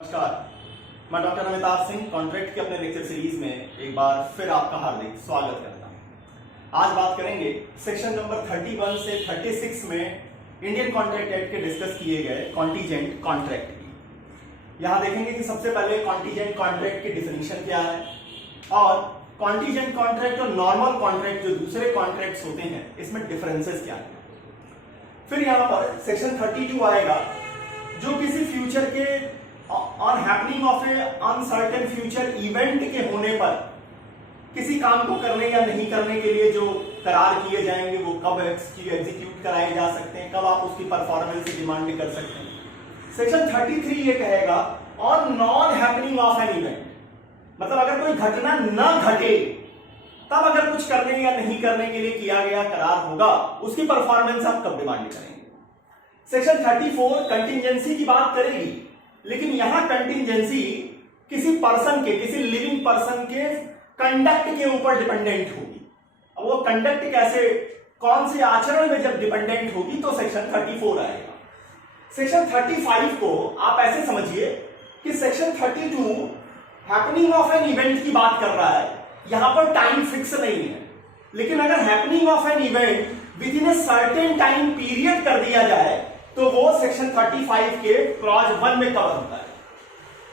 नमस्कार, मैं doctor Amitabh Singh contract के अपने लेक्चर सीरीज में एक बार फिर आपका हार्दिक स्वागत करता हूं। आज बात करेंगे सेक्शन नंबर 31 से 36 में इंडियन कॉन्ट्रैक्ट एक्ट के डिस्कस किए गए कॉन्टीजेंट कॉन्ट्रैक्ट की। यहां देखेंगे कि सबसे पहले कॉन्टीजेंट कॉन्ट्रैक्ट की डिफिनीशन क्या है और कॉन्टीजेंट कॉन्ट्रैक्ट और नॉर्मल कॉन्ट्रैक्ट जो दूसरे कॉन्ट्रैक्ट्स होते हैं इसमें डिफरेंसेस क्या है। फिर यहां पर सेक्शन 32 आएगा जो किसी फ्यूचर के on happening of A uncertain future event के होने पर किसी काम को करने या नहीं करने के लिए जो करार किए जाएंगे वो कब एग्जीक्यूट कराए जा सकते हैं, कब आप उसकी परफॉर्मेंस की डिमांड कर सकते हैं। सेक्शन 33 ये कहेगा on non happening of an event, मतलब अगर कोई घटना न घटे तब अगर कुछ करने या नहीं करने के लिए किया गया करार होगा उसकी परफॉर्मेंस आप कब डिमांड करेंगे। सेक्शन 34 कंटिजेंसी की बात करेगी, लेकिन यहां कंटिजेंसी किसी पर्सन के, किसी लिविंग पर्सन के कंडक्ट के ऊपर डिपेंडेंट होगी। अब वो कंडक्ट कैसे, कौन से आचरण में जब डिपेंडेंट होगी तो सेक्शन 34 आएगा। सेक्शन 35 को आप ऐसे समझिए कि section 32 happening of an event की बात कर रहा है। यहां पर टाइम फिक्स नहीं है, लेकिन अगर happening of an event within a certain time period कर दिया जाए तो वो सेक्शन 35 के क्लॉज 1 में कवर होता है।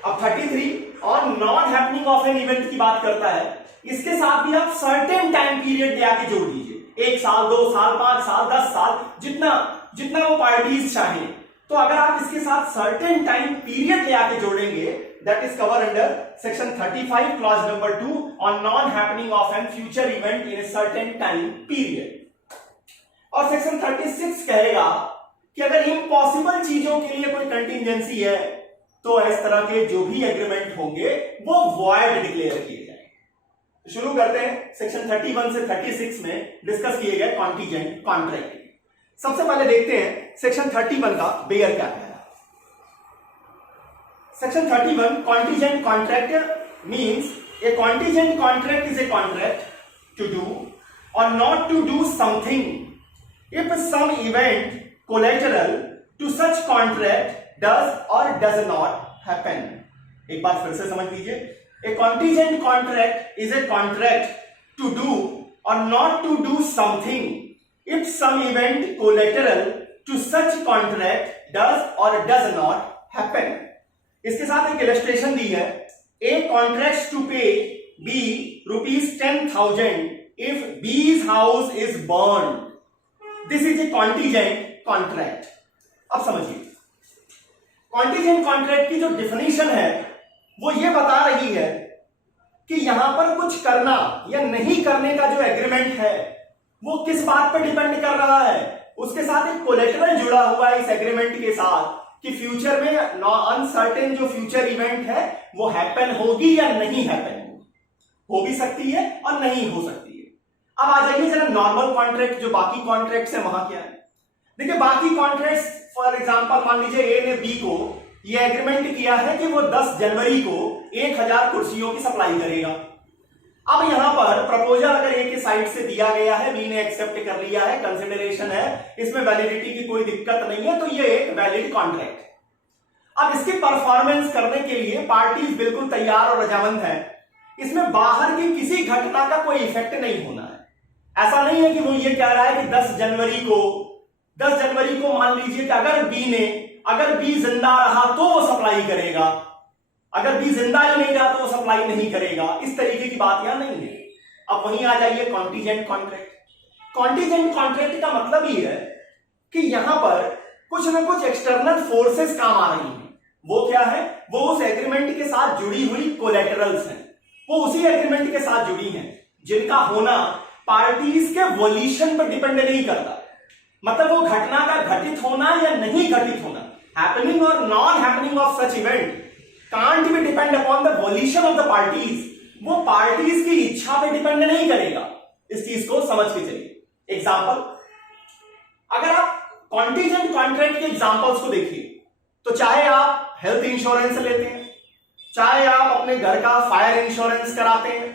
अब 33 और non happening of an event की बात करता है, इसके साथ भी आप सर्टेन टाइम पीरियड दे आके जोड़ दीजिए, 1 साल 2 साल 5 साल 10 साल, जितना वो पार्टीज चाहें। तो अगर आप इसके साथ सर्टेन टाइम पीरियड ले आके जोड़ेंगे that is cover under section 35 clause number 2 on non happening of an future event in a certain time period. और सेक्शन 36 कहेगा कि अगर इम्पॉसिबल चीजों के लिए कोई कंटिजेंसी है तो इस तरह के जो भी एग्रीमेंट होंगे वो वॉइड डिक्लेयर किए जाएंगे। शुरू करते हैं सेक्शन 31 से 36 में डिस्कस किए गए कॉन्टीजेंट कॉन्ट्रैक्ट। सबसे पहले देखते हैं सेक्शन 31 का बेयर क्या है। Section 31 contingent contract means a contingent contract is a contract to do और not to do something if some event collateral to such contract does or does not happen। एक बार फिर से समझ लीजिए, a contingent contract is a contract to do or not to do something if some event collateral to such contract does or does not happen। इसके साथ एक illustration दी है, A contracts to pay B ₹10,000 if B's house is burned। This is a contingent contract. अब समझिए, contingent contract की जो definition है वो ये बता रही है कि यहां पर कुछ करना या नहीं करने का जो एग्रीमेंट है वो किस बात पर डिपेंड कर रहा है। उसके साथ एक कोलेटरल जुड़ा हुआ है इस एग्रीमेंट के साथ कि फ्यूचर में अनसर्टेन जो फ्यूचर इवेंट है वो हैपन होगी या नहीं हैपन होगी, हो भी सकती है और नहीं हो सकती है। अब आ जाइए जरा नॉर्मल कॉन्ट्रैक्ट जो बाकी कॉन्ट्रैक्ट है वहां क्या है। देखिए बाकी कॉन्ट्रैक्ट्स, फॉर एग्जांपल मान लीजिए ए ने बी को ये एग्रीमेंट किया है कि वो 10 जनवरी को 1000 कुर्सियों की सप्लाई करेगा। अब यहां पर प्रपोजल अगर ए के साइड से दिया गया है, बी ने एक्सेप्ट कर लिया है, कंसिडरेशन है, इसमें वैलिडिटी की कोई दिक्कत नहीं है, तो ये एक वैलिड कॉन्ट्रैक्ट है। अब इसकी परफॉर्मेंस करने के लिए पार्टीज बिल्कुल तैयार और रजामंद है। इसमें बाहर की किसी घटना का कोई इफेक्ट नहीं होना है। ऐसा नहीं है कि वो ये कह रहा है कि 10 जनवरी को मान लीजिए कि अगर बी जिंदा रहा तो वो सप्लाई करेगा, अगर बी जिंदा ही नहीं रहा तो वो सप्लाई नहीं करेगा, इस तरीके की बात यहां नहीं है। अब वहीं आ जाइए कॉन्टीजेंट कॉन्ट्रैक्ट। कॉन्टीजेंट कॉन्ट्रैक्ट का मतलब ही है कि यहां पर कुछ ना कुछ एक्सटर्नल फोर्सेस काम आ रही हैं। वो क्या है, वो उस एग्रीमेंट के साथ जुड़ी हुई कोलैटरल्स हैं, वो उसी एग्रीमेंट के साथ जुड़ी हैं जिनका होना पार्टीज के वोल्यूशन पर डिपेंड नहीं करता। मतलब वो घटना का घटित होना या नहीं घटित होना, हैपनिंग और non happening of such event can't be depend upon the वोल्यूशन of the parties. वो पार्टीज की इच्छा पे डिपेंड नहीं करेगा। इस चीज को समझ के चलिए। एग्जांपल, अगर आप कॉन्टीजेंट कॉन्ट्रैक्ट के एग्जांपल्स को देखिए तो चाहे आप हेल्थ इंश्योरेंस लेते हैं, चाहे आप अपने घर का फायर इंश्योरेंस कराते हैं,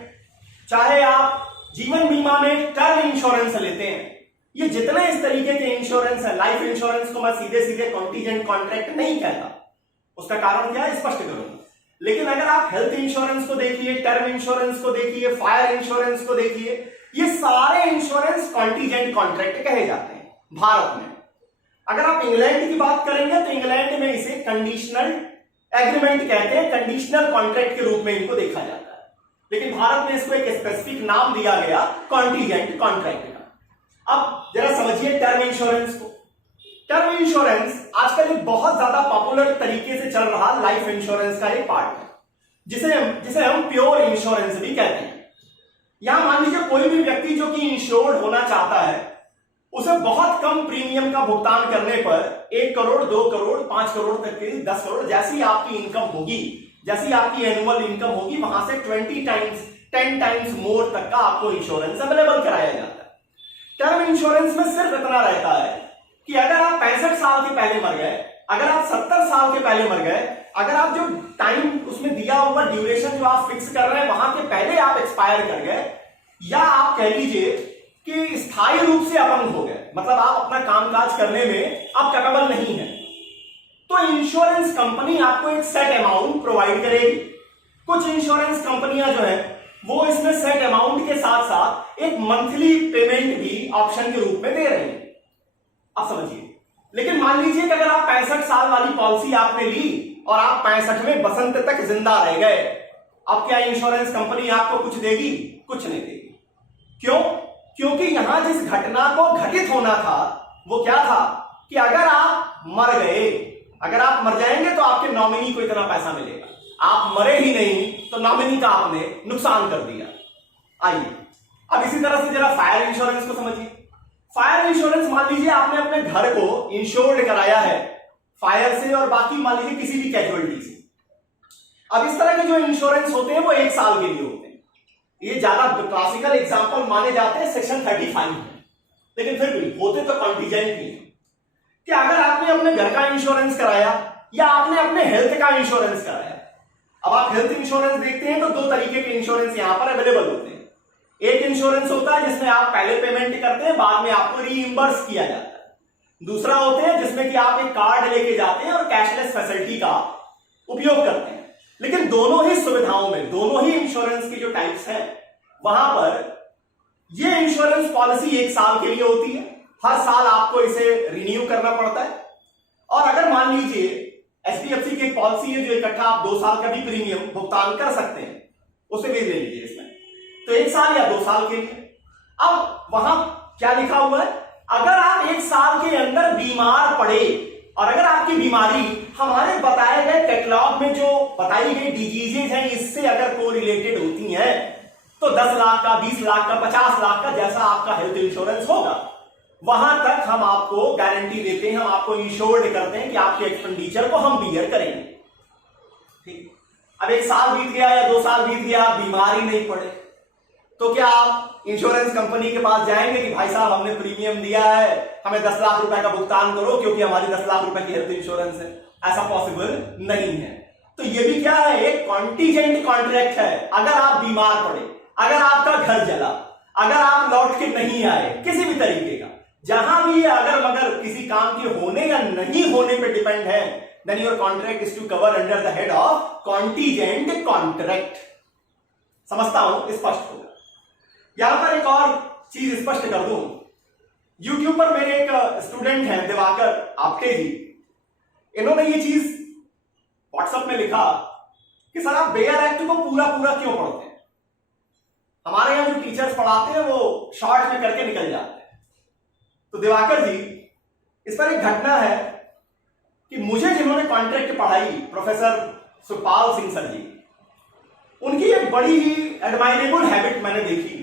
चाहे आप जीवन बीमा में टर्म इंश्योरेंस लेते हैं, ये जितने इस तरीके के इंश्योरेंस है, लाइफ इंश्योरेंस को मैं सीधे सीधे कॉन्टीजेंट कॉन्ट्रैक्ट नहीं कहता, उसका कारण क्या है स्पष्ट करूंगा। लेकिन अगर आप हेल्थ इंश्योरेंस को देखिए, टर्म इंश्योरेंस को देखिए, फायर इंश्योरेंस को देखिए, ये सारे इंश्योरेंस कॉन्टीजेंट कॉन्ट्रैक्ट कहे जाते हैं भारत में। अगर आप इंग्लैंड की बात करेंगे तो इंग्लैंड में इसे कंडीशनल एग्रीमेंट कहते हैं, कंडीशनल कॉन्ट्रैक्ट के रूप में इनको देखा जाता है। लेकिन भारत में इसको एक स्पेसिफिक नाम दिया गया कॉन्टीजेंट कॉन्ट्रैक्ट का। अब जरा समझिए टर्म इंश्योरेंस को। टर्म इंश्योरेंस आजकल एक बहुत ज्यादा पॉपुलर तरीके से चल रहा लाइफ इंश्योरेंस का एक पार्ट है, जिसे हम प्योर इंश्योरेंस भी कहते हैं। यहां मान लीजिए कोई भी व्यक्ति जो कि इंश्योर्ड होना चाहता है, उसे बहुत कम प्रीमियम का भुगतान करने पर 1 करोड़, 2 करोड़, 5 करोड़ तक के 10 करोड़ जैसी आपकी इनकम होगी, जैसी आपकी एनुअल इनकम होगी, वहां से 10 टाइम्स मोर तक का आपको इंश्योरेंस अवेलेबल कराया जाता है। टर्म इंश्योरेंस में सिर्फ इतना रहता है कि अगर आप 65 साल के पहले मर गए, अगर आप 70 साल के पहले मर गए, अगर आप जो टाइम उसमें दिया हुआ ड्यूरेशन जो आप फिक्स कर रहे हैं वहां के पहले आप एक्सपायर कर गए, या आप कह लीजिए कि स्थायी रूप से अपंग हो गए, मतलब आप अपना कामकाज करने में आप कैपेबल नहीं है, तो इंश्योरेंस कंपनी आपको एक सेट अमाउंट प्रोवाइड करेगी। कुछ इंश्योरेंस कंपनियां जो है वो इसमें सेट अमाउंट के साथ साथ एक मंथली पेमेंट भी ऑप्शन के रूप में दे रही है। आप समझिए। लेकिन मान लीजिए कि अगर आप 65 साल वाली पॉलिसी आपने ली और आप 65 में बसंत तक जिंदा रह गए, अब क्या इंश्योरेंस कंपनी आपको कुछ देगी? कुछ नहीं देगी। क्यों? क्योंकि यहां जिस घटना को घटित होना था वो क्या था कि अगर आप मर गए, अगर आप मर जाएंगे तो आपके नॉमिनी को इतना पैसा मिलेगा, आप मरे ही नहीं तो नॉमिनी का आपने नुकसान कर दिया। आइए अब इसी तरह से जरा फायर इंश्योरेंस को समझिए। फायर इंश्योरेंस मान लीजिए आपने अपने घर को इंश्योर्ड कराया है फायर से और बाकी मान लीजिए किसी भी कैजुअलिटी से। अब इस तरह के जो इंश्योरेंस होते हैं वो 1 साल के लिए होते हैं। ये ज्यादा क्लासिकल एग्जांपल माने जाते हैं सेक्शन 35 में, लेकिन फिर भी होते तो कॉन्टीजेंट ही है। कि अगर आपने अपने घर का इंश्योरेंस कराया या आपने अपने हेल्थ का इंश्योरेंस कराया, अब आप हेल्थ इंश्योरेंस देखते हैं तो 2 तरीके के इंश्योरेंस यहां पर अवेलेबल होते हैं। एक इंश्योरेंस होता है जिसमें आप पहले पेमेंट करते हैं, बाद में आपको रीइंबर्स किया जाता है। दूसरा होते हैं जिसमें कि आप एक कार्ड लेके जाते हैं और कैशलेस फैसिलिटी का उपयोग करते हैं। लेकिन दोनों ही सुविधाओं में, दोनों ही इंश्योरेंस की जो टाइप्स हैं, वहां पर ये इंश्योरेंस पॉलिसी 1 साल के लिए होती है। हर साल आपको इसे रिन्यू करना पड़ता है। और अगर मान लीजिए एचडीएफसी की एक पॉलिसी है जो इकट्ठा आप 2 साल का भी प्रीमियम भुगतान कर सकते हैं, उसे भी ले लीजिए इसमें, तो 1 साल या 2 साल के लिए। अब वहां क्या लिखा हुआ है? अगर आप 1 साल के अंदर बीमार पड़े और अगर आपकी बीमारी हमारे बताए गए कैटलॉग में जो बताई गई डिजीजेज हैं इससे अगर कोरिलेटेड होती हैं, तो 10 लाख का, 20 लाख का, 50 लाख का जैसा आपका हेल्थ इंश्योरेंस होगा, वहां तक हम आपको गारंटी देते हैं, हम आपको इंश्योर्ड करते हैं कि आपके एक्सपेंडिचर को हम बियर करेंगे। ठीक। अब 1 साल बीत गया या 2 साल बीत गया, आप बीमार ही नहीं पड़े, तो क्या आप इंश्योरेंस कंपनी के पास जाएंगे कि भाई साहब हमने प्रीमियम दिया है, हमें 10 लाख रुपए का भुगतान करो क्योंकि हमारी 10 लाख रुपए की हेल्थ इंश्योरेंस है? ऐसा पॉसिबल नहीं है। तो ये भी क्या है? एक कॉन्टीजेंट कॉन्ट्रैक्ट है। अगर आप बीमार पड़े, अगर आपका घर जला, अगर आप लौट के नहीं आए, किसी भी तरीके का, जहां भी अगर मगर किसी काम के होने या नहीं होने पे डिपेंड है, then your contract is to cover under the head of contingent contract. समझता हूं स्पष्ट होगा। यहां पर एक और चीज स्पष्ट कर दूं, यूट्यूब पर मेरे एक स्टूडेंट हैं दिवाकर आपटे जी, इन्होंने ये चीज व्हाट्सएप में लिखा कि सर आप बेयर एक्ट को पूरा पूरा क्यों पढ़ते हैं? हमारे यहां जो टीचर्स पढ़ाते हैं वो शॉर्ट में करके निकल जाते हैं। तो दिवाकर जी, इस पर एक घटना है कि मुझे जिन्होंने कॉन्ट्रैक्ट पढ़ाई, प्रोफेसर सुखपाल सिंह सर जी, उनकी एक बड़ी ही एडमायरेबल हैबिट मैंने देखी।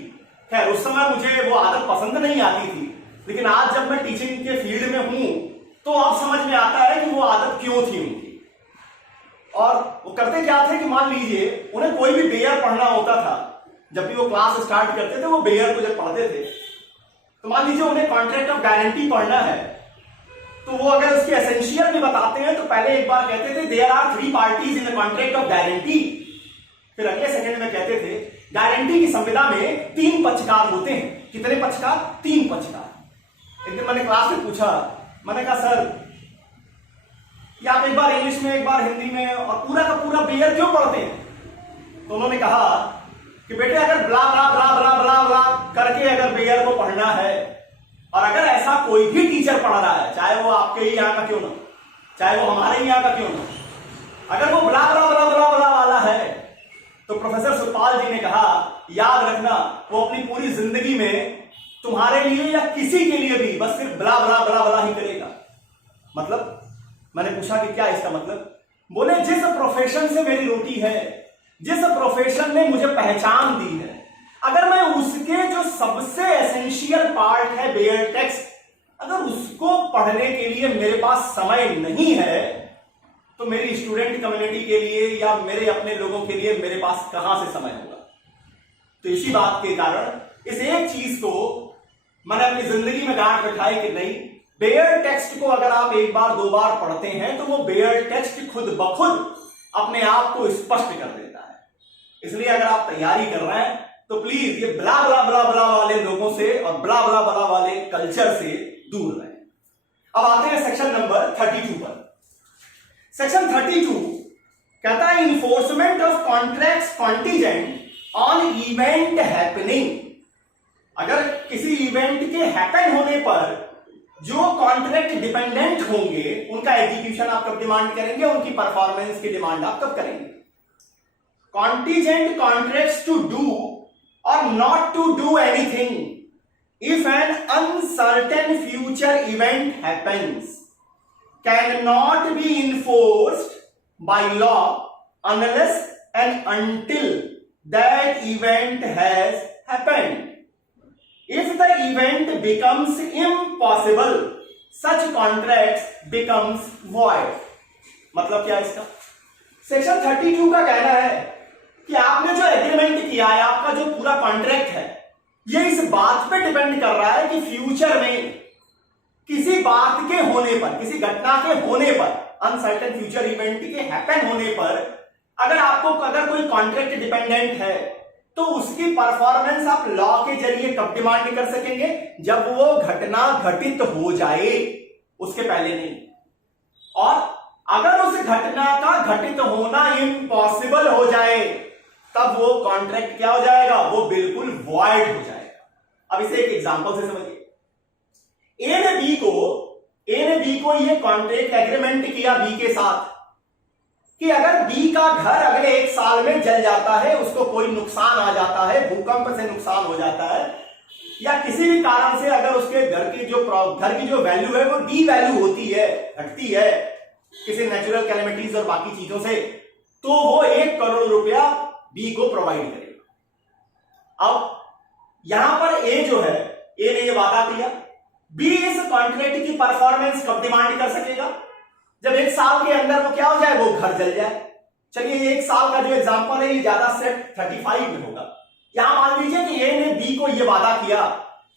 खैर उस समय मुझे वो आदत पसंद नहीं आती थी, लेकिन आज जब मैं टीचिंग के फील्ड में हूं तो अब समझ में आता है कि वो आदत क्यों थी उनकी। और वो करते क्या थे कि मान लीजिए उन्हें कोई भी बेयर पढ़ना होता था, जब भी वो क्लास स्टार्ट करते थे वो बेयर को जब पढ़ते थे, तो मान लीजिए उन्हें कॉन्ट्रैक्ट ऑफ गारंटी पढ़ना है, तो वो अगर उसके एसेंशियल में बताते हैं तो पहले एक बार कहते थे there are 3 parties in the contract of guarantee, फिर अगले सेकंड में कहते थे गारंटी की संविदा में 3 पक्षकार होते हैं। कितने पक्षकार? 3 पक्षकार। एक दिन मैंने क्लास में पूछा, मैंने कहा सर या आप एक बार इंग्लिश में एक बार हिंदी में और पूरा का पूरा बेयर क्यों पढ़ते हैं? तो उन्होंने कहा कि बेटे अगर ब्ला ब्ला ब्ला ब्ला ब्ला ब्ला करके अगर बेयर को पढ़ना है, और अगर ऐसा कोई भी टीचर पढ़ रहा है, चाहे वो आपके ही यहाँ का क्यों ना, चाहे वो हमारे ही यहाँ का क्यों ना, अगर वो ब्ला ब्ला ब्ला ब्ला ब्ला वाला है, तो प्रोफेसर सुरपाल जी ने कहा याद रखना वो अपनी पूरी जिंदगी में तुम्हारे लिए या किसी के लिए भी बस सिर्फ ब्ला ब्ला ब्ला ब्ला ही करेगा। मतलब मैंने पूछा कि क्या इसका मतलब? बोले जिस प्रोफेशन से मेरी रोटी है, जिस प्रोफेशन ने मुझे पहचान दी है, अगर मैं उसके जो सबसे एसेंशियल पार्ट है बेयर टेक्स्ट, अगर उसको पढ़ने के लिए मेरे पास समय नहीं है, तो मेरी स्टूडेंट कम्युनिटी के लिए या मेरे अपने लोगों के लिए मेरे पास कहां से समय होगा? तो इसी बात के कारण इस एक चीज को मैंने अपनी जिंदगी में गांठ बैठाई कि नहीं, बेयर टेक्स्ट को अगर आप एक बार दो बार पढ़ते हैं तो वो बेयर टेक्स्ट खुद ब खुद अपने आप को स्पष्ट कर देता है। इसलिए अगर आप तैयारी कर रहे हैं तो प्लीज ये ब्ला ब्ला ब्ला ब्ला वाले लोगों से और ब्ला ब्ला ब्ला वाले कल्चर से दूर रहें। अब आते हैं सेक्शन नंबर 32 पर। सेक्शन 32 कहता है enforcement of contracts contingent on event happening. अगर किसी इवेंट के हैपन होने पर जो कॉन्ट्रैक्ट डिपेंडेंट होंगे उनका एग्जीक्यूशन आप कब डिमांड करेंगे, उनकी परफॉर्मेंस की डिमांड आप कब करेंगे? कॉन्टिजेंट कॉन्ट्रैक्ट्स टू डू और not to do anything if an uncertain future event happens can not be enforced by law unless and until that event has happened. If the event becomes impossible, such contracts becomes void। मतलब क्या इसका? Section 32 का कहना है कि आपने जो agreement किया है, आपका जो पूरा कॉन्ट्रैक्ट है, ये इस बात पे डिपेंड कर रहा है कि फ्यूचर में किसी बात के होने पर, किसी घटना के होने पर, अनसर्टेन फ्यूचर इवेंट के हैपन होने पर अगर कोई कॉन्ट्रैक्ट डिपेंडेंट है तो उसकी परफॉर्मेंस आप लॉ के जरिए कब डिमांड कर सकेंगे? जब वो घटना घटित हो जाए, उसके पहले नहीं। और अगर उस घटना का घटित होना इम्पॉसिबल हो जाए तब वो कॉन्ट्रैक्ट क्या हो जाएगा? वो बिल्कुल वॉइड हो जाएगा। अब इसे एक एग्जांपल से समझिए। ए ने बी को ये कॉन्ट्रैक्ट एग्रीमेंट किया बी के साथ कि अगर बी का घर अगले 1 साल में जल जाता है, उसको कोई नुकसान आ जाता है, भूकंप से नुकसान हो जाता है, या किसी भी कारण से अगर उसके घर की जो वैल्यू है वो डी वैल्यू होती है, घटती है किसी नेचुरल कैलेमिटीज और बाकी चीजों से, तो वो 1 करोड़ रुपया बी को प्रोवाइड करेगा। अब यहां पर ए जो है, ए ने ये वादा किया, बी इस कॉन्ट्रैक्ट की परफॉर्मेंस कब डिमांड कर सकेगा? जब 1 साल के अंदर वो क्या हो जाए? वो घर जल जाए। चलिए ये 1 साल का जो एग्जांपल है ये ज्यादा सेट 35 में होगा। यहां मान लीजिए कि ए ने बी को ये वादा किया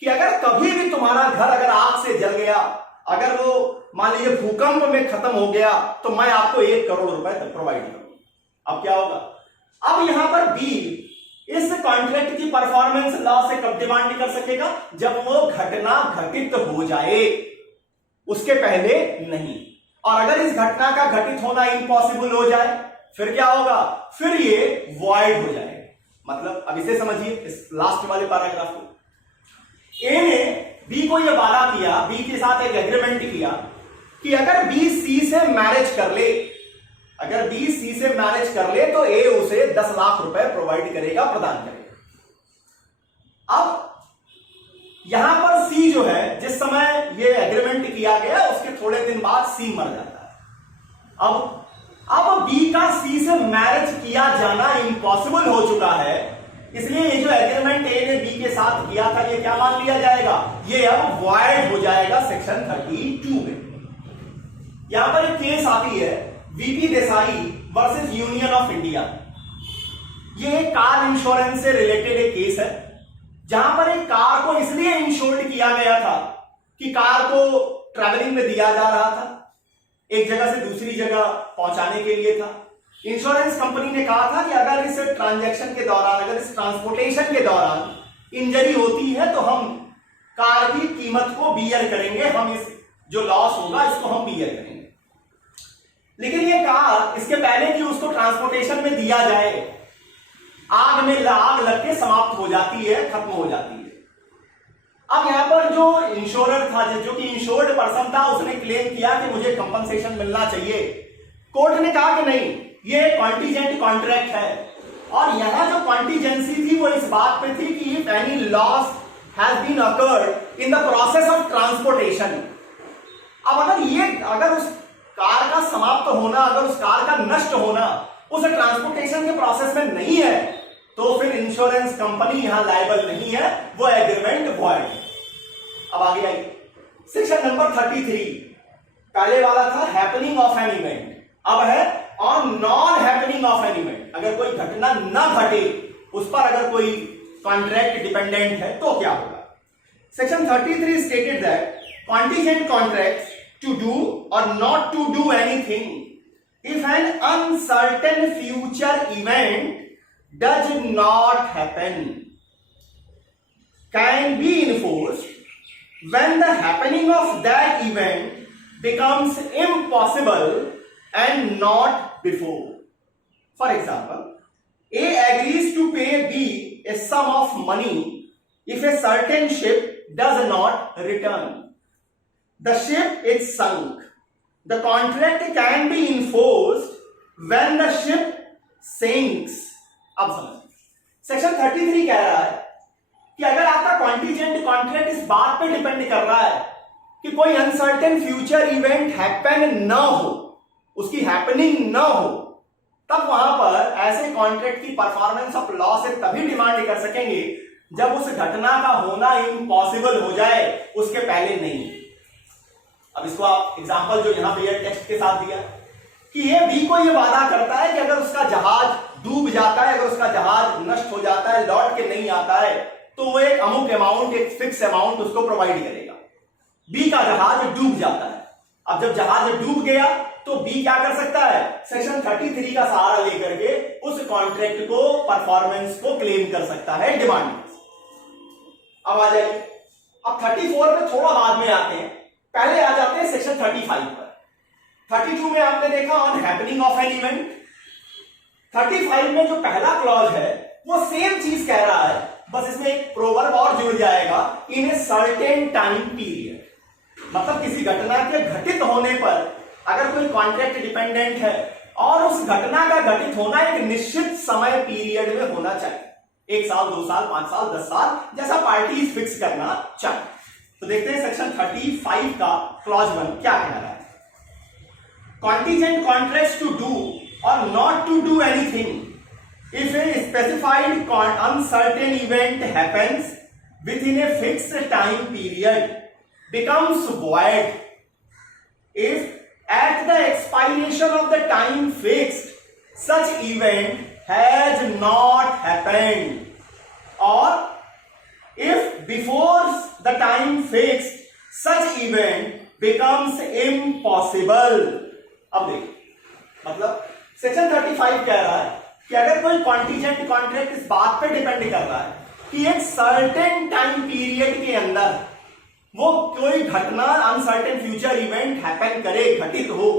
कि अगर कभी भी तुम्हारा घर अगर आग से जल गया, अगर वो मान लीजिए भूकंप में खत्म हो गया, तो मैं आपको 1 करोड़ रुपए तक प्रोवाइड करूंगा। अब क्या होगा? अब यहां पर बी इस कॉन्ट्रैक्ट की परफॉर्मेंस लॉ से कब डिमांड कर सकेगा? जब वो घटना घटित हो जाए, उसके पहले नहीं। और अगर इस घटना का घटित होना इम्पॉसिबल हो जाए फिर क्या होगा? फिर ये वॉइड हो जाएगा। मतलब अब इसे समझिए, इस लास्ट वाले पैराग्राफ को। ए ने बी को ये वादा किया, बी के साथ एक एग्रीमेंट किया कि अगर बी सी से मैरिज कर ले, अगर बी सी से मैरिज कर ले तो ए उसे 10 लाख रुपए प्रोवाइड करेगा, प्रदान करेगा। अब यहां पर सी जो है, जिस समय ये एग्रीमेंट किया गया उसके थोड़े दिन बाद सी मर जाता है। अब बी का सी से मैरिज किया जाना इम्पॉसिबल हो चुका है, इसलिए ये जो एग्रीमेंट ए ने बी के साथ किया था ये क्या मान लिया जाएगा? ये अब वॉइड हो जाएगा सेक्शन 32 में। यहां पर एक केस आती है VP Desai versus union of India. ये कार इंश्योरेंस से रिलेटेड एक केस है, जहां पर एक कार को इसलिए इंश्योर्ड किया गया था कि कार को ट्रैवलिंग में दिया जा रहा था, एक जगह से दूसरी जगह पहुंचाने के लिए था। इंश्योरेंस कंपनी ने कहा था कि अगर इस ट्रांजैक्शन के दौरान, अगर इस ट्रांसपोर्टेशन के दौरान इंजरी होती है तो हम कार की कीमत को बियर करेंगे, हम इस जो लॉस होगा इसको हम बियर करेंगे। लेकिन ये कार इसके पहले कि उसको ट्रांसपोर्टेशन में दिया जाए, आग में आग लग के समाप्त हो जाती है, खत्म हो जाती है। अब यहां पर जो इंश्योरर था, जो कि इंश्योर्ड पर्सन था, उसने क्लेम किया कि मुझे कंपनसेशन मिलना चाहिए। कोर्ट ने कहा कि नहीं, ये कॉन्टीजेंट कॉन्ट्रैक्ट है, और यहां जो कॉन्टीजेंसी थी वो इस बात पे थी कि if any loss has been occurred in the process of transportation. अब अगर उस कार का समाप्त होना, अगर उस कार का नष्ट होना उस ट्रांसपोर्टेशन के प्रोसेस में नहीं है, तो फिर इंश्योरेंस कंपनी यहां लायबल नहीं है, वो एग्रीमेंट वॉइड है। अब आगे आइए, सेक्शन नंबर 33। पहले वाला था हैपनिंग ऑफ एन इवेंट, अब है on non happening of an event. अगर कोई घटना न घटे, उस पर अगर कोई कॉन्ट्रैक्ट डिपेंडेंट है तो क्या होगा। Section 33 stated that contingent contracts to do or not to do anything if an uncertain future event does not happen can be enforced when the happening of that event becomes impossible and not before. For example, A agrees to pay B a sum of money if a certain ship does not return. The ship is sunk. The contract can be enforced when the ship sinks. अब समझ, section 33 कह रहा है कि अगर आपका contingent contract इस बात पे डिपेंड कर रहा है कि कोई अनसर्टेन फ्यूचर इवेंट हैपन न हो, उसकी हैपनिंग न हो, तब वहां पर ऐसे कॉन्ट्रैक्ट की परफॉर्मेंस ऑफ लॉ से तभी डिमांड कर सकेंगे जब उस घटना का होना इम्पॉसिबल हो जाए, उसके पहले नहीं। अब इसको आप एग्जांपल जो यहां पे टेक्स्ट के साथ दिया कि ये बी को ये वादा करता है कि अगर उसका जहाज डूब जाता है, अगर उसका जहाज नष्ट हो जाता है, लौट के नहीं आता है, तो वो एक अमुक अमाउंट, एक फिक्स अमाउंट उसको प्रोवाइड करेगा। बी का जहाज डूब जाता है। अब जब जहाज डूब गया तो बी क्या कर सकता है, सेक्शन 33 का सहारा लेकर के उस कॉन्ट्रैक्ट को, परफॉर्मेंस को क्लेम कर सकता है, डिमांड। अब आ जाइए, अब 34 में थोड़ा बाद में आते हैं, पहले आ जाते हैं सेक्शन 35 पर। 32 में आपने देखा on happening of an event. 35 में जो पहला क्लॉज है वो सेम चीज कह रहा है, बस इसमें एक प्रोवर्ब और जुड़ जाएगा, इन ए सर्टेन टाइम पीरियड। मतलब किसी घटना के घटित होने पर अगर कोई कॉन्ट्रैक्ट डिपेंडेंट है और उस घटना का घटित होना एक निश्चित समय पीरियड में होना चाहिए, 1 साल, 2 साल, 5 साल, 10 साल, जैसा पार्टीज फिक्स करना चाहिए। तो देखते हैं सेक्शन 35 का क्लॉज 1 क्या कह रहा है। Contingent contracts to do or not to do anything if a specified uncertain event happens within a fixed time period becomes void if at the expiration of the time fixed such event has not happened, or if before the time fixed such event becomes impossible। अब देखिए, मतलब section 35 कह रहा है कि अगर कोई contingent contract इस बात पे डिपेंड कर रहा है कि एक सर्टेन टाइम पीरियड के अंदर वो कोई घटना, अनसर्टेन फ्यूचर इवेंट हैपन करे, घटित हो,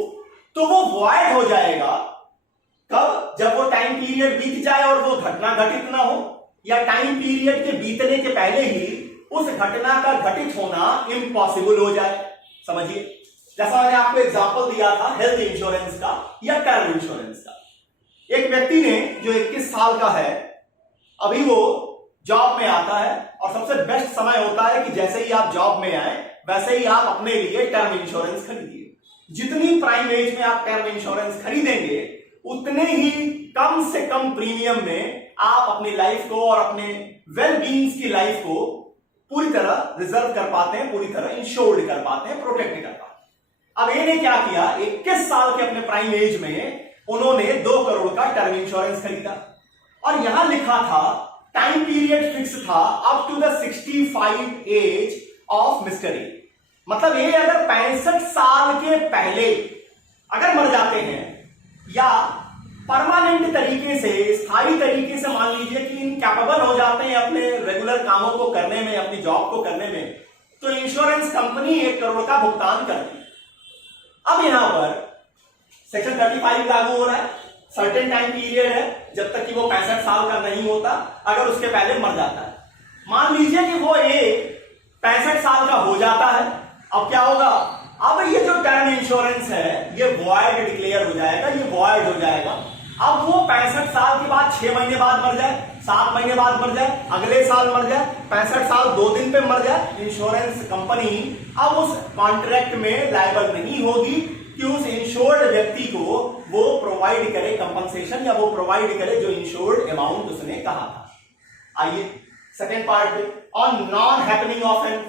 तो वो वॉइड हो जाएगा। कब? जब वो टाइम पीरियड बीत जाए और वो घटना घटित ना हो, या टाइम पीरियड के बीतने के पहले ही उस घटना का घटित होना इम्पॉसिबल हो जाए। समझिए, जैसा मैंने आपको एग्जांपल दिया था हेल्थ इंश्योरेंस का या टर्म इंश्योरेंस का। एक व्यक्ति ने जो 21 साल का है, अभी वो जॉब में आता है, और सबसे बेस्ट समय होता है कि जैसे ही आप जॉब में आए वैसे ही आप अपने लिए टर्म इंश्योरेंस खरीदिए। जितनी प्राइम एज में आप टर्म इंश्योरेंस खरीदेंगे उतने ही कम से कम प्रीमियम में आप अपनी लाइफ को और अपने वेल बीइंग्स की लाइफ को पूरी तरह रिजर्व कर पाते हैं, पूरी तरह इंश्योर्ड कर पाते हैं, प्रोटेक्ट कर पाते हैं। अब इन्हें क्या किया, 21 साल के अपने प्राइम एज में उन्होंने 2 करोड़ का टर्म इंश्योरेंस खरीदा, और यहां लिखा था टाइम पीरियड फिक्स था up to the 65 age of mister A. मतलब ये अगर 65 साल के पहले अगर मर जाते हैं या परमानेंट तरीके से, स्थायी तरीके से मान लीजिए कि इनकैपेबल हो जाते हैं अपने रेगुलर कामों को करने में, अपनी जॉब को करने में, तो इंश्योरेंस कंपनी 1 करोड़ का भुगतान करती है। अब यहां पर सेक्शन 35 लागू हो रहा है, सर्टेन टाइम पीरियड है जब तक कि वो 65 साल का नहीं होता, अगर उसके पहले मर जाता है। मान लीजिए कि वो ये 65 साल का हो जाता है, अब क्या होगा, अब ये जो टर्म इंश्योरेंस है ये वॉइड डिक्लेयर हो जाएगा, ये वॉइड हो जाएगा। अब वो 65 साल के बाद 6 महीने बाद मर जाए, 7 महीने बाद मर जाए, अगले साल मर जाए, 65 साल 2 दिन पे मर जाए, इंश्योरेंस कंपनी अब उस कॉन्ट्रैक्ट में लायबल नहीं होगी कि उस इंश्योर्ड व्यक्ति को वो प्रोवाइड करे कंपनसेशन, या वो प्रोवाइड करे जो इंश्योर्ड अमाउंट उसने कहा था। आइए सेकेंड पार्ट पे, on non happening of an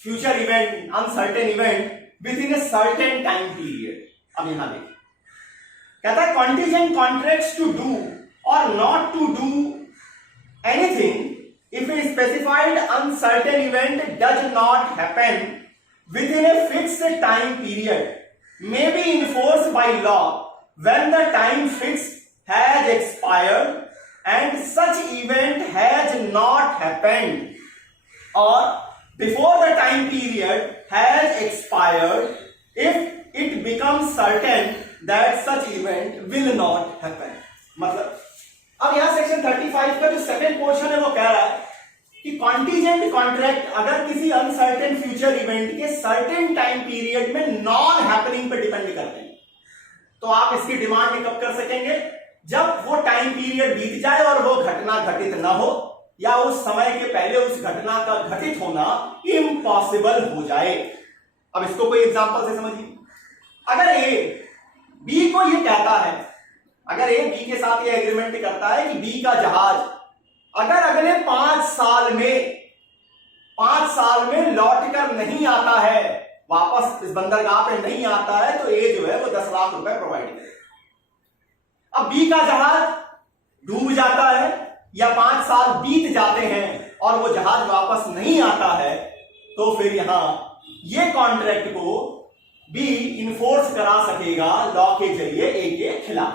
future event, uncertain event within a certain time period. अब यहां देखिए, कहता है contingent contracts to do or not to do anything if a specified uncertain event does not happen within a fixed time period may be enforced by law when the time fixed has expired and such event has not happened, or before the time period has expired if it becomes certain that such event will not happen। मतलब अब यहां section 35 का जो second portion है वो कह रहा है कि कॉन्टीजेंट कॉन्ट्रैक्ट अगर किसी अनसर्टेन फ्यूचर इवेंट के सर्टेन टाइम पीरियड में नॉन हैपनिंग पे डिपेंड करते हैं, तो आप इसकी डिमांड कब कर सकेंगे, जब वो टाइम पीरियड बीत जाए और वो घटना घटित ना हो, या उस समय के पहले उस घटना का घटित होना इम्पॉसिबल हो जाए। अब इसको कोई एग्जांपल से समझिए। अगर ए बी को ये कहता है, अगर ए बी के साथ ये एग्रीमेंट करता है कि बी का जहाज अगर अगले 5 साल में लौट कर नहीं आता है, वापस इस बंदरगाह पे नहीं आता है, तो ए जो है वो 10 लाख रुपए प्रोवाइड करे। अब बी का जहाज डूब जाता है या 5 साल बीत जाते हैं और वो जहाज वापस नहीं आता है, तो फिर यहां ये कॉन्ट्रैक्ट को बी इन्फोर्स करा सकेगा लॉ के जरिए ए के खिलाफ।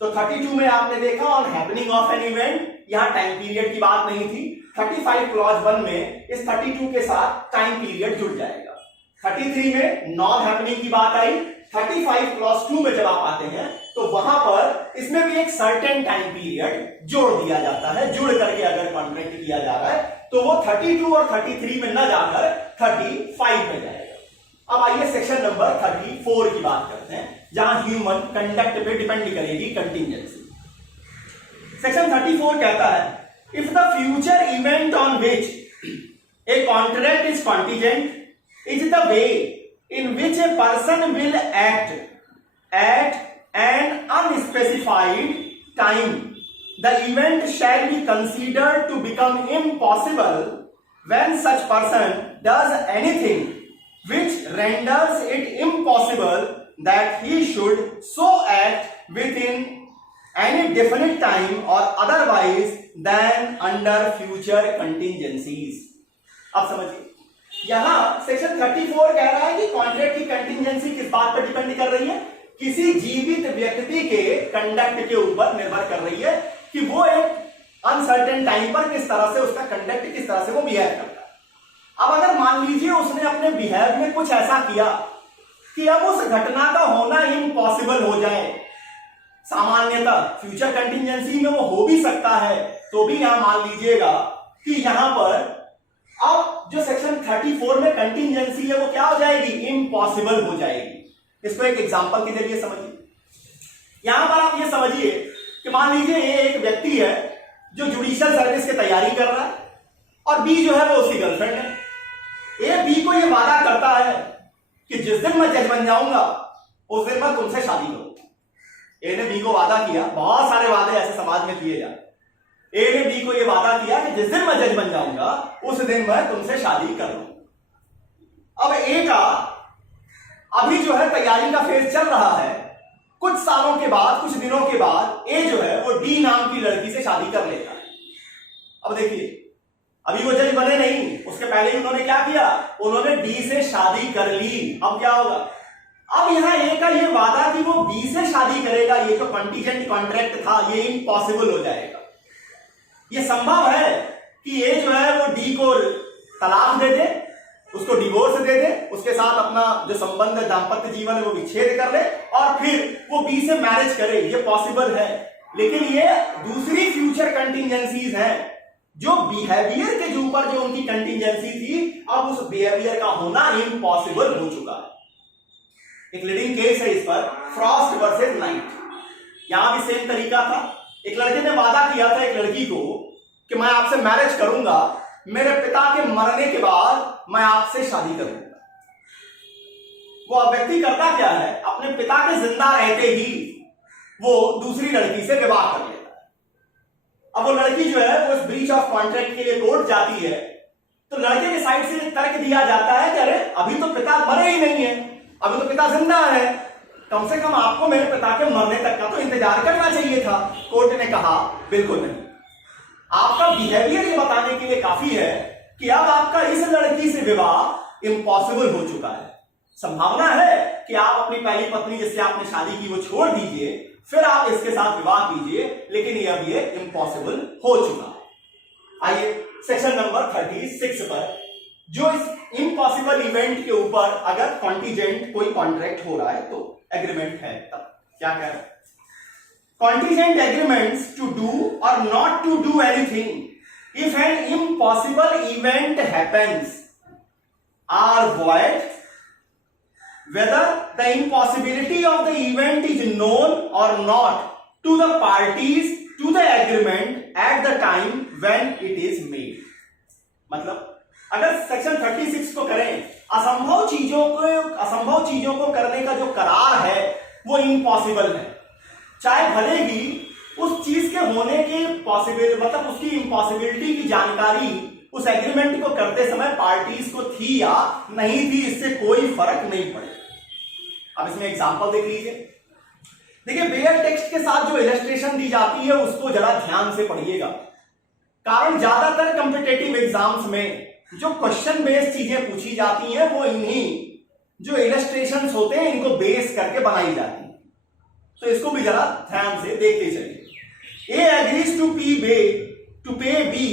तो 32 में आपने देखा on happening of an event, यहां टाइम पीरियड की बात नहीं थी। 35 क्लॉज 1 में इस 32 के साथ टाइम पीरियड जुड़ जाएगा। 33 में नॉन हैपनिंग की बात आई। 35 क्लॉज 2 में जब आप आते हैं तो वहां पर इसमें भी एक सर्टेन टाइम पीरियड जोड़ दिया जाता है, जुड़ करके अगर कॉन्ट्रैक्ट किया जा रहा है तो वो 32 और 33 में न जाकर 35 में जाएगा। अब आइए सेक्शन नंबर 34 की बात करते हैं, जहां ह्यूमन कंडक्ट पे डिपेंड करेगी कंटिंजेंसी। सेक्शन 34 कहता है if the future event on which a contract is contingent is the way in which a person will act at an unspecified time, the event shall be considered to become impossible when such person does anything which renders it impossible that he should so act within any definite time or otherwise than under future contingencies। अब समझिए, यहां section 34 कह रहा है कि contract की contingency किस बात पर डिपेंड कर रही है, किसी जीवित व्यक्ति के कंडक्ट के ऊपर निर्भर कर रही है कि वो एक अनसर्टेन टाइम पर किस तरह से उसका कंडक्ट, किस तरह से वो बिहेव करता है। अब अगर मान लीजिए उसने अपने बिहेव में कुछ ऐसा किया कि अब उस घटना का होना इम्पॉसिबल हो जाए, सामान्यतः फ्यूचर कंटिंजेंसी में वो हो भी सकता है, तो भी यहां मान लीजिएगा कि यहां पर अब जो सेक्शन 34 में कंटिंजेंसी है वो क्या हो जाएगी, इम्पॉसिबल हो जाएगी। इसको एक एग्जांपल के जरिए समझिए। यहां पर आप ये समझिए कि मान लीजिए ये एक व्यक्ति है जो जुडिशियल सर्विस की तैयारी कर रहा है और बी जो है वो उसकी गर्लफ्रेंड है। ए बी को ये वादा करता है कि जिस दिन मैं जज बन जाऊंगा उस दिन मैं तुमसे शादी करूंगा। ए ने बी को वादा किया, बहुत सारे वादे ऐसे समाज में किए जाते। ए ने बी को ये वादा किया कि जिस दिन मैं जज बन जाऊंगा उस दिन मैं तुमसे शादी कर लूंगा। अब ए का अभी जो है तैयारी का फेज चल रहा है। कुछ सालों के बाद, कुछ दिनों के बाद ए जो है वो डी नाम की लड़की से शादी कर लेता है। अब देखिए, अभी वो जज बने नहीं, उसके पहले ही उन्होंने क्या किया, उन्होंने डी से शादी कर ली। अब क्या होगा, अब यहां ए का ये वादा कि वो बी से शादी करेगा, ये जो कंटीजेंट कॉन्ट्रैक्ट था ये इम्पॉसिबल हो जाएगा। ये संभव है कि ए जो है वो डी को तलाक दे दे उसको डिवोर्स दे दे, उसके साथ अपना जो संबंध है, दाम्पत्य जीवन है, वो विच्छेद कर ले और फिर वो बी से मैरिज करे, ये पॉसिबल है। लेकिन ये दूसरी फ्यूचर कंटिजेंसीज हैं, जो बिहेवियर के ऊपर जो उनकी कंटिजेंसी थी, अब उस बिहेवियर का होना इम्पॉसिबल हो चुका है। एक लीडिंग केस है इस पर, फ्रॉस्ट वर्सेस नाइट। यहां भी सेम तरीका था। एक लड़के ने वादा किया था एक लड़की को कि मैं आपसे मैरिज करूंगा, मेरे पिता के मरने के बाद मैं आपसे शादी करूंगा। वो व्यक्ति करता क्या है, अपने पिता के जिंदा रहते ही वो दूसरी लड़की से विवाह कर लेता है। अब वो लड़की जो है वो इस ब्रीच ऑफ कॉन्ट्रैक्ट के लिए कोर्ट जाती है, तो लड़के के साइड से तर्क दिया जाता है कि अरे अभी तो पिता मरे ही नहीं है, अभी तो पिता जिंदा है, कम से कम आपको मेरे पिता के मरने तक का तो इंतजार करना चाहिए था। कोर्ट ने कहा बिल्कुल नहीं, आपका बिहेवियर ये बताने के लिए काफी है कि अब आपका इस लड़की से विवाह इम्पॉसिबल हो चुका है। संभावना है कि आप अपनी पहली पत्नी जिससे आपने शादी की वो छोड़ दीजिए, फिर आप इसके साथ विवाह कीजिए, लेकिन ये अब ये इम्पॉसिबल हो चुका है। आइए सेक्शन नंबर 36 पर, जो इस इम्पॉसिबल इवेंट के ऊपर अगर कॉन्टिजेंट कोई कॉन्ट्रैक्ट हो रहा है तो एग्रीमेंट है, तब क्या कह रहे हैं? Contingent agreements to do or not to do anything if an impossible event happens are void whether the impossibility of the event is known or not to the parties to the agreement at the time when it is made। मतलब अगर section 36 को करें, असंभव चीजों को करने का जो करार है वो इम्पॉसिबल है, चाहे भले ही उस चीज के होने की पॉसिबल मतलब उसकी इम्पॉसिबिलिटी की जानकारी उस एग्रीमेंट को करते समय पार्टीज को थी या नहीं थी, इससे कोई फर्क नहीं पड़े। अब इसमें एग्जांपल देख लीजिए। देखिए, बेयर टेक्स्ट के साथ जो इलस्ट्रेशन दी जाती है उसको जरा ध्यान से पढ़िएगा, कारण ज्यादातर कॉम्पिटिटिव एग्जाम्स में जो क्वेश्चन बेस्ड चीजें पूछी जाती हैं वो इन्हीं जो इलस्ट्रेशंस होते हैं इनको बेस करके बनाई जाती है। तो इसको भी जरा ध्यान से देखते चलिए। A agrees to pay B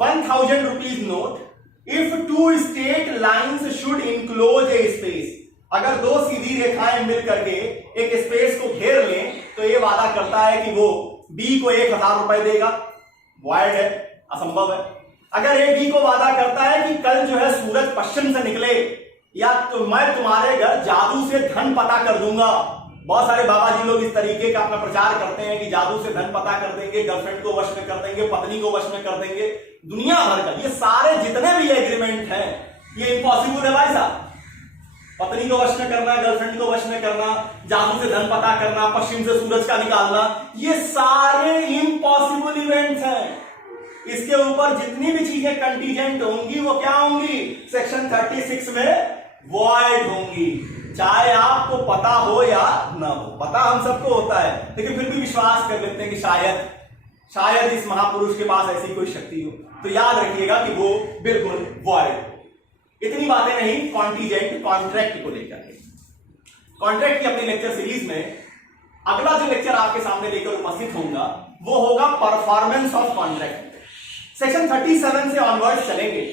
1000 rupees note if two straight lines should enclose a space. अगर दो सीधी रेखाएं मिल करके एक स्पेस को घेर लें तो ये वादा करता है कि वो बी को 1000 रुपए देगा। वॉइड है, असंभव है। अगर ए बी को वादा करता है कि कल जो है सूरज पश्चिम से निकले या तो मैं तुम्हारे घर जादू से धन पता कर दूंगा। बहुत सारे बाबा जी लोग इस तरीके का अपना प्रचार करते हैं कि जादू से धन पता कर देंगे, गर्लफ्रेंड को वश में कर देंगे, पत्नी को वश में कर देंगे, दुनिया भर का। ये सारे जितने भी एग्रीमेंट हैं ये इम्पॉसिबल है भाई साहब। पत्नी को वश में करना, गर्लफ्रेंड को वश में करना, जादू से धन पता करना, पश्चिम से सूरज का निकालना, ये सारे इम्पॉसिबल इवेंट्स हैं। इसके ऊपर जितनी भी चीजें कंटीजेंट होंगी वो क्या होंगी? सेक्शन 36 में वॉइड होंगी, चाहे आपको पता हो या ना हो। पता हम सबको होता है, लेकिन फिर भी विश्वास कर लेते हैं कि शायद इस महापुरुष के पास ऐसी कोई शक्ति हो। तो याद रखिएगा कि वो बिल्कुल वॉइड। इतनी बातें नहीं कॉन्टीजेंट कॉन्ट्रैक्ट को लेकर। कॉन्ट्रैक्ट की अपनी लेक्चर सीरीज में अगला जो लेक्चर आपके सामने लेकर उपस्थित होगा वो होगा परफॉर्मेंस ऑफ कॉन्ट्रैक्ट। सेक्शन 37 से ऑनवर्ड्स चलेंगे।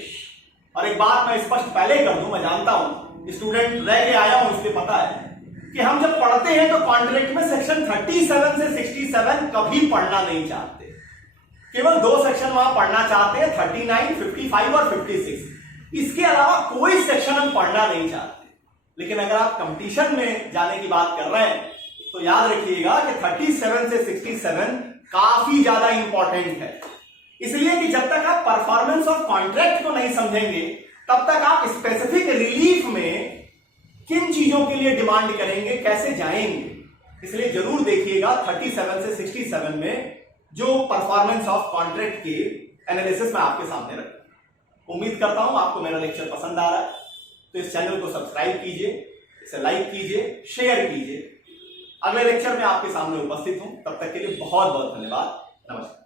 और एक बात मैं स्पष्ट पहले कर दूं, मैं जानता हूं स्टूडेंट रह के आया हूं, इसलिए पता है कि हम जब पढ़ते हैं तो कॉन्ट्रैक्ट में सेक्शन 37 से 67 कभी पढ़ना नहीं चाहते। केवल दो सेक्शन वहां पढ़ना चाहते हैं, 39, 55 और 56। इसके अलावा कोई सेक्शन हम पढ़ना नहीं चाहते। लेकिन अगर आप कंपटीशन में जाने की बात कर रहे हैं तो याद रखिएगा कि 37 से 67 काफी ज्यादा इंपॉर्टेंट है। इसलिए कि जब तक आप परफॉर्मेंस ऑफ कॉन्ट्रैक्ट को नहीं समझेंगे तब तक आप स्पेसिफिक रिलीफ में किन चीजों के लिए डिमांड करेंगे, कैसे जाएंगे। इसलिए जरूर देखिएगा 37 से 67 में जो परफॉर्मेंस ऑफ कॉन्ट्रैक्ट के एनालिसिस में आपके सामने रखा। उम्मीद करता हूं आपको मेरा लेक्चर पसंद आ रहा है, तो इस चैनल को सब्सक्राइब कीजिए, इसे लाइक कीजिए, शेयर कीजिए। अगले लेक्चर में आपके सामने उपस्थित हूं, तब तक के लिए बहुत बहुत धन्यवाद। नमस्कार।